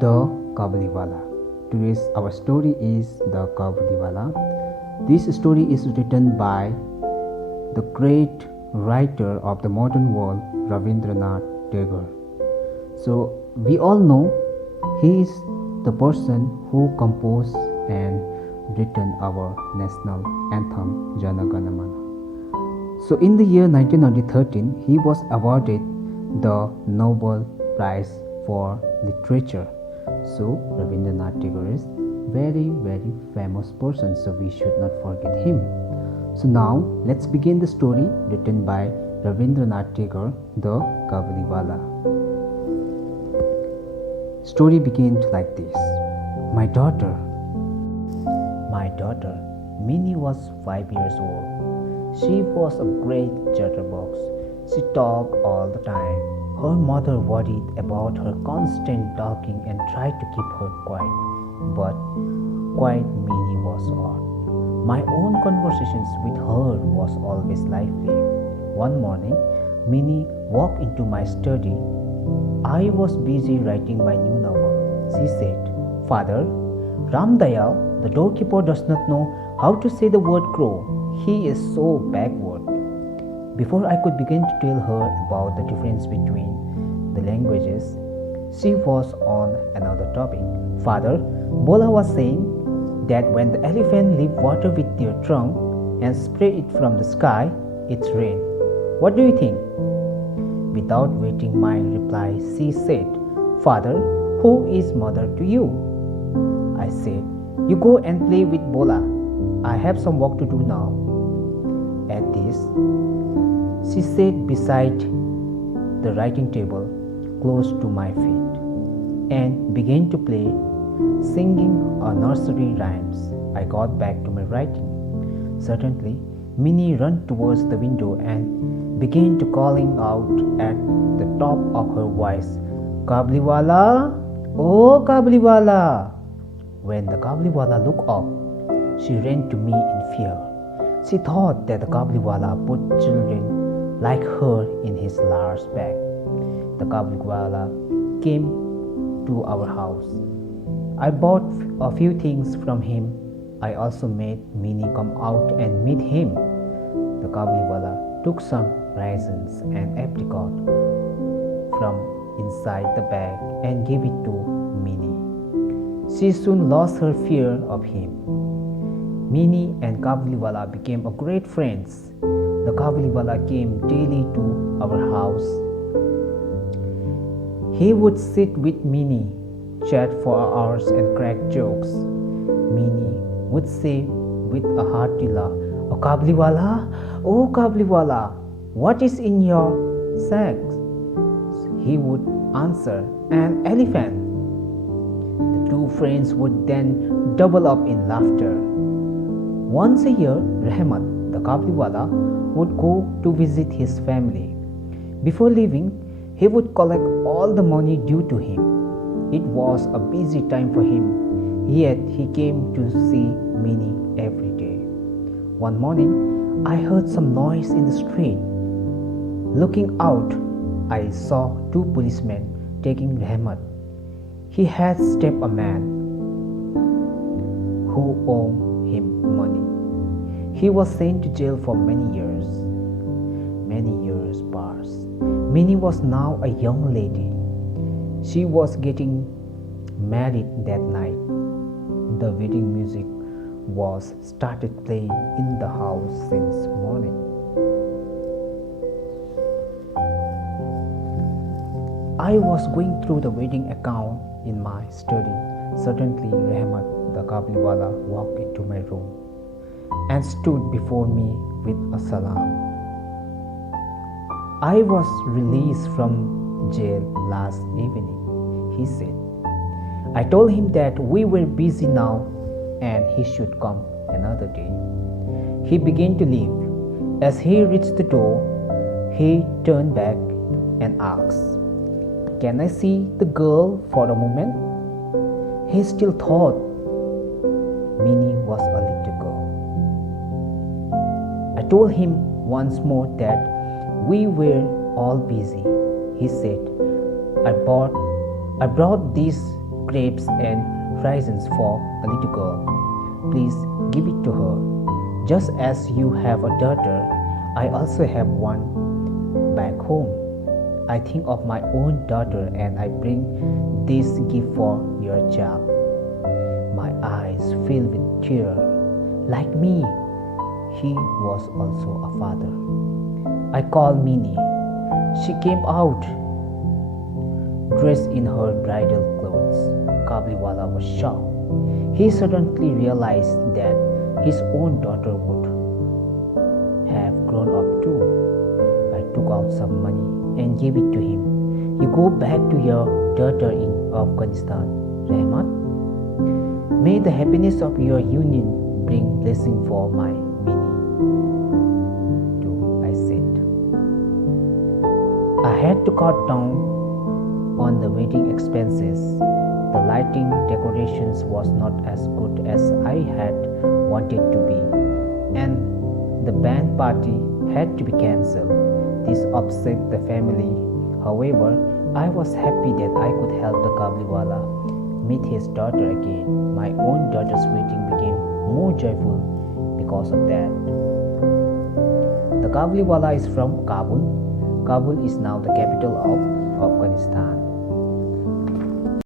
The Kabuliwala. Today's our story is The Kabuliwala. This story is written by the great writer of the modern world, Robindronath Tagore. So we all know he is the person who composed and written our national anthem Jana Gana Mana. So in the year 1913, he was awarded the Nobel Prize for Literature. So Rabindranath Tagore is very famous person, so we should not forget him. So now let's begin the story written by Rabindranath Tagore, The Kabuliwala. Story begins like this. My daughter, Minnie was 5 years old. She was a great chatterbox. She talked all the time. Her mother worried about her constant talking and tried to keep her quiet. But quiet Minnie was odd. My own conversations with her was always lively. One morning, Minnie walked into my study. I was busy writing my new novel. She said, "Father, Ramdayal, the doorkeeper, does not know how to say the word crow. He is so backward." Before I could begin to tell her about the difference between the languages, she was on another topic. "Father, Bola was saying that when the elephant leave water with their trunk and spray it from the sky, it's rain. What do you think?" Without waiting my reply, she said, "Father, who is mother to you?" I said, "You go and play with Bola. I have some work to do now." At this, she sat beside the writing table close to my feet and began to play, singing a nursery rhymes. I got back to my writing. Suddenly, Minnie ran towards the window and began to calling out at the top of her voice, "Kabuliwala! Oh Kabuliwala!" When the Kabuliwala looked up, she ran to me in fear. She thought that the Kabuliwala put children like her in his large bag. The Kabuliwala came to our house. I bought a few things from him. I also made Minnie come out and meet him. The Kabuliwala took some raisins and apricot from inside the bag and gave it to Minnie. She soon lost her fear of him. Minnie and Kabuliwala became great friends. The Kabuliwala came daily to our house. He would sit with Minnie, chat for hours and crack jokes. Minnie would say with a hearty laugh, "Oh Kabuliwala, oh Kabuliwala, what is in your sack?" He would answer, "An elephant." The two friends would then double up in laughter. Once a year, Rahmat, the Kabuliwala, would go to visit his family. Before leaving, he would collect all the money due to him. It was a busy time for him, yet he came to see Minnie every day. One morning, I heard some noise in the street. Looking out, I saw two policemen taking Rahmat. He had stabbed a man who owed him money. He was sent to jail for many years. Many years passed. Minnie was now a young lady. She was getting married that night. The wedding music was started playing in the house since morning. I was going through the wedding account in my study. Suddenly, Rahmat, the Kabuliwala, walked into my room and stood before me with a salam. "I was released from jail last evening," he said. I told him that we were busy now and he should come another day. He began to leave. As he reached the door, he turned back and asked, "Can I see the girl for a moment?" He still thought Minnie was a little girl. I told him once more that we were all busy. He said, I brought this grapes and raisins for a little girl. Please give it to her. Just as you have a daughter, I also have one back home. I think of my own daughter and I bring this gift for your child. My eyes fill with tears. Like me, he was also a father. I called Minnie. She came out dressed in her bridal clothes. Kabuliwala was shocked. He suddenly realized that his own daughter would have grown up too. I took out some money and gave it to him. You go back to your daughter in Afghanistan, Rahmat. May the happiness of your union bring blessing for my Minnie too, I said. I had to cut down on the wedding expenses. The lighting decorations was not as good as I had wanted to be, and the band party had to be cancelled. This upset the family. However, I was happy that I could help the Kabuliwala meet his daughter again. My own daughter's wedding became more joyful because of that. The Kabuliwala is from Kabul. Kabul is now the capital of Afghanistan.